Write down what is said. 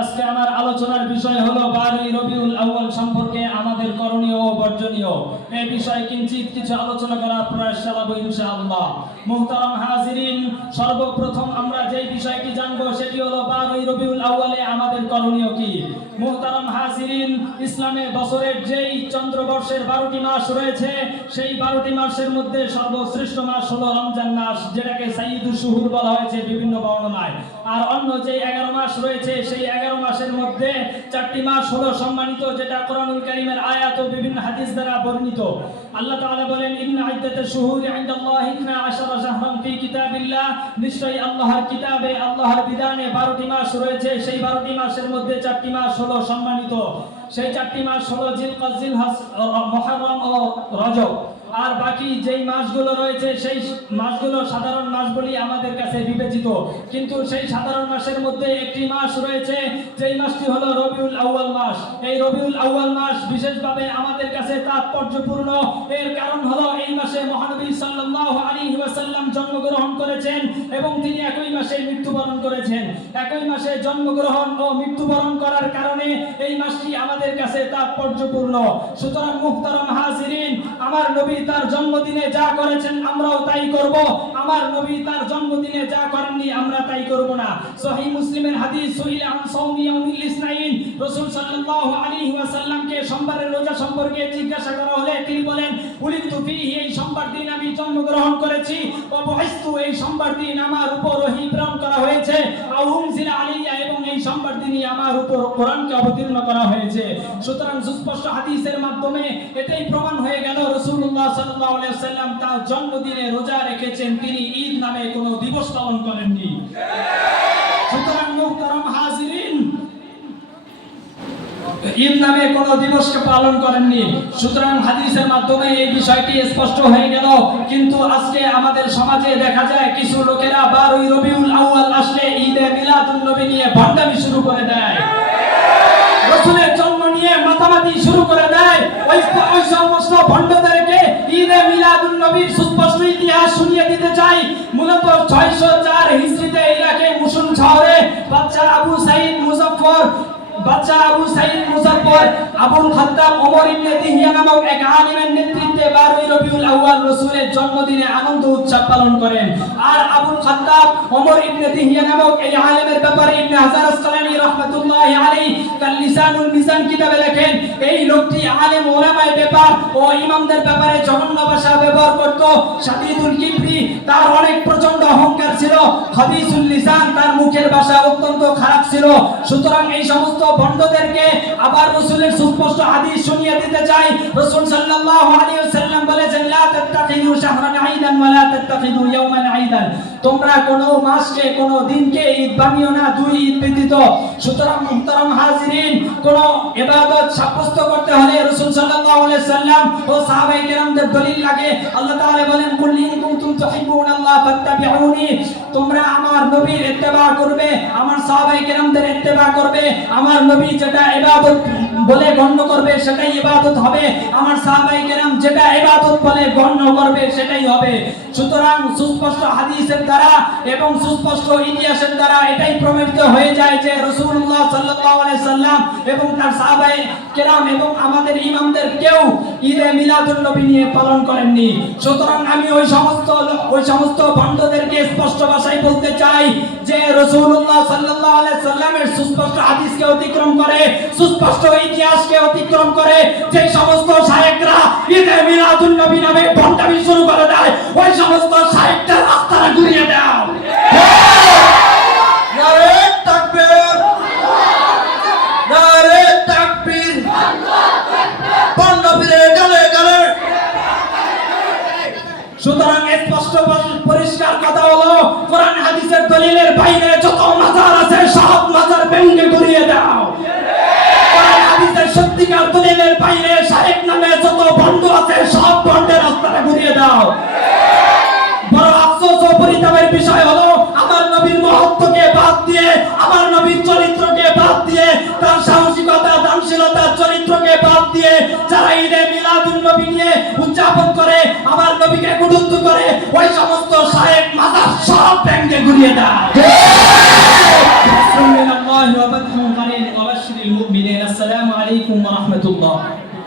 আজকে আমার আলোচনার বিষয় হলো 12ই রবিউল আউয়াল সম্পর্কে আমাদের করণীয় ও বর্জনীয়। এই বিষয়ে কিঞ্চিত কিছু আলোচনা করার প্রয়াস চালাবো ইনশাআল্লাহ। মুহতারাম হাজিরিন, সর্বপ্রথম আমরা যেই বিষয়টি জানবো সেটি হলো 12ই রবিউল আউয়ালে আমাদের করণীয় কি। মুহতারাম হাজিরিন, ইসলামে বছরের যেই চন্দ্রবর্ষের 12টি মাস রয়েছে, সেই 12টি মাসের মধ্যে সর্বশ্রেষ্ঠ মাস হলো রমজান মাস, যেটাকে সাইয়্যিদুশ শুহুর বলা হয়েছে বিভিন্ন বর্ণনায়। আর অন্য যে 11 মাস রয়েছে, সেই 11 মাসের মধ্যে 4টি মাস হলো সম্মানিত, যেটা কোরআনুল কারীমের আয়াত ও বিভিন্ন হাদিস দ্বারা বর্ণিত। আল্লাহ তাআলা বলেন, ইন্না ইদ্দাতাশ শুহুরি ইনদাল্লাহি 12 শাহরান ফি কিতাবিল্লাহ, নিশ্চয়ই আল্লাহর কিতাবে, আল্লাহর বিধানে 12টি মাস রয়েছে। সেই 12টি মাসের মধ্যে 4টি মাস হলো সম্মানিত। সেই 4টি মাস হলো জিলকদ, জিলহজ, মুহররম ও রজব। আর বাকি যেই মাসগুলো রয়েছে, সেই মাসগুলো সাধারণ মাস বলি আমাদের কাছে বিবেচিত, কিন্তু সেই সাধারণ মাসের মধ্যে একটি মাস রয়েছে, যেই মাসটি হলো রবিউল আউয়াল মাস। এই রবিউল আউয়াল মাস বিশেষভাবে আমাদের কাছে তাৎপর্যপূর্ণ। এর কারণ হলো এই মাসে মহানবী সাল্লাল্লাহু আলাইহি ওয়াসাল্লাম জন্মগ্রহণ করেছেন এবং তিনি একই মাসে মৃত্যুবরণ করেছেন। একই মাসে জন্মগ্রহণ ও মৃত্যুবরণ করার কারণে এই মাসটি আমাদের কাছে তাৎপর্যপূর্ণ। সুতরাং মুহতারাম হাজিরিন, আমার নবী তার জন্মদিনে যা করেছেন আমরাও তাই করব। আমার নবী তার জন্মদিনে যা করেননি আমরা তাই করব না। সহিহ মুসলিমের হাদিস, সুইলা আন সাওমি ইয়াউমিল ইসনাইন, রাসূল সাল্লাল্লাহু আলাইহি ওয়াসাল্লামকে সোমবারের রোজা সম্পর্কে জিজ্ঞাসা করা হলে তিনি বলেন, উলিদতু ফীহি, এই সোমবার দিন আমি জন্মগ্রহণ করেছি। ওয়া বুইসতু, এই সোমবার দিন আমার উপর ওহী প্রেরণ করা হয়েছে। আও উনজিলা আলাইয়া, এবং এই সোমবার দিনই আমার উপর কোরআনকে অবতীর্ণ করা হয়েছে। সুতরাং সুস্পষ্ট হাদিসের মাধ্যমে এটাই প্রমাণ হয়ে গেল রাসূলুল্লাহ সাল্লাল্লাহু আলাইহি ওয়াসাল্লাম তার জন্মদিনে রোজা রেখেছেন, তিনি ঈদ নামে কোনো দিবস পালন করেননি। সুতরাং মুহতারাম হাজিরিন, ঈদ নামে কোনো দিবসকে পালন করেননি। সুতরাং হাদিসের মাধ্যমে এই বিষয়টি স্পষ্ট হয়ে গেল। কিন্তু আজকে আমাদের সমাজে দেখা যায় কিছু লোকেরা 12ই রবিউল আউয়াল আসলে ঈদে মিলাদুন নবী নিয়ে ভণ্ডামি শুরু করে দেয়, রাসূলের জন্ম নিয়ে মাতামাতি শুরু করে দেয়। ওই সমস্ত ভণ্ডদেরকে ঈদে মিলাদুন নবীর সুস্পষ্ট ইতিহাস শুনিয়ে দিতে চাই। মূলত 604 হিজরিতে ইরাকে মুসুল শহরে বাদশা আবু সাঈদ মুজাফফর আবুল খাত্তাব ওমর ইবনে দিহিয়া নামক এক আলিমের নেতৃত্বে 12ই রবিউল আউয়াল রাসূলের জন্মদিনে আনন্দ উৎসব পালন করেন। আর আবুল খাত্তাব ওমর ইবনে দিহিয়া নামক এই আলিমের ব্যাপারে ইবনে হাজার আসকালানী রাহমাতুল্লাহি আলাইহি তার লিসানুল মিজান কিতাবে লেখেন, এই লোকটি আলেম ওলামায়ে ব্যাপার ও ইমামদের ব্যাপারে জঘন্য ভাষা ব্যবহার করত। শাদীদুল কিবরি, তার অনেক প্রচন্ড অহংকার ছিল। খবিসুল লিসান, তার মুখের ভাষা অত্যন্ত খারাপ ছিল। সুতরাং এই সমস্ত ভণ্ডদেরকে আবার রাসূলের সুস্পষ্ট হাদিস শুনিয়ে দিতে চাই। রাসূল সাল্লাল্লাহু আলাইহি ওয়াসাল্লাম বলেছেন, লা তাত্তাখিযু শাহরান ঈদান ওয়া লা তাত্তাখিযু ইয়াওমান ঈদান, তোমরা কোন মাসকে, কোন দিনকে ঈদ বানিও না, দুই ঈদ ব্যতীত। সুতরাং মুহতারাম হাজিরিন, কোন ইবাদত সাব্যস্ত করতে হলে রাসূল সাল্লাল্লাহু আলাইহি ওয়াসাল্লাম ও সাহাবায়ে কেরামদের দলিল লাগে। আল্লাহ তাআলা বলেন, কুল ইন কুনতুম তুহিব্বুনাল্লাহ ফাত্তাবিউনি, তোমরা আমার নবীর ইত্তেবা করবে, আমার সাহাবায়ে কেরামদের ইত্তেবা করবে। আমার নবী যেটা ইবাদত বলে গণ্য করবে সেটাই ইবাদত হবে, আমার সাহাবায়ে কেরাম যেটা ইবাদত বলে গণ্য করবে সেটাই হবে। সুতরাং সুস্পষ্ট হাদিসের দ্বারা এবং সুস্পষ্ট ইতিহাসের দ্বারা এটাই প্রমাণিত হয়ে যায় যে রাসূলুল্লাহ সাল্লাল্লাহু আলাইহি সাল্লাম এবং তার সাহাবায়ে কেরাম এবং আমাদের ইমামদের কেউ ঈদে মিলাদুন নবী নিয়ে পালন করেননি। সুতরাং আমি ওই সমস্ত ভণ্ডদেরকে স্পষ্ট ভাষায় বলতে চাই যে রাসূলুল্লাহ সাল্লাল্লাহু আলাইহি সাল্লামের সুস্পষ্ট হাদিসকে অতিক্রম করে, সুস্পষ্ট ইতিহাসকে অতিক্রম করে যে সমস্ত শায়েখরা ঈদে মিলাদুন নবী নামে ভণ্ডামি শুরু করে দেয়, ওই সমস্ত শায়েখদের রাস্তাটা ঘুরিয়ে দাও। নারে তাকবীর, নারে তাকবীর, ভণ্ডপীরের গালে গালে। সুতরাং স্পষ্ট পরিষ্কার কথা হলো, কোরআন হাদিসের দলিলের বাইরে যত মাজার আছে সব মাজার ভেঙে ঘুরিয়ে দাও। কোরআন হাদিসের সত্যিকার দলিলের বাইরে শায়েখ নামে যত ভণ্ড আছে সব ভণ্ডের রাস্তাটা ঘুরিয়ে দাও। বড় আফসোস ও পরিতাপের বিষয় হলো, আমার নবীর মহত্বকে বাদ দিয়ে, আমার নবীর চরিত্রকে বাদ দিয়ে, তার সাহসিকতা, দানশীলতা, চরিত্রকে বাদ দিয়ে যারা ঈদে মিলাদুন নবী নিয়ে উদযাপন করে, আমার নবীকে গুরুত্ব করে, ওই সমস্ত শায়েখ মাজার সব ভেঙে ঘুরিয়ে দাও। الله وفتح قريب وبشر المؤمنين. السلام عليكم ورحمة الله.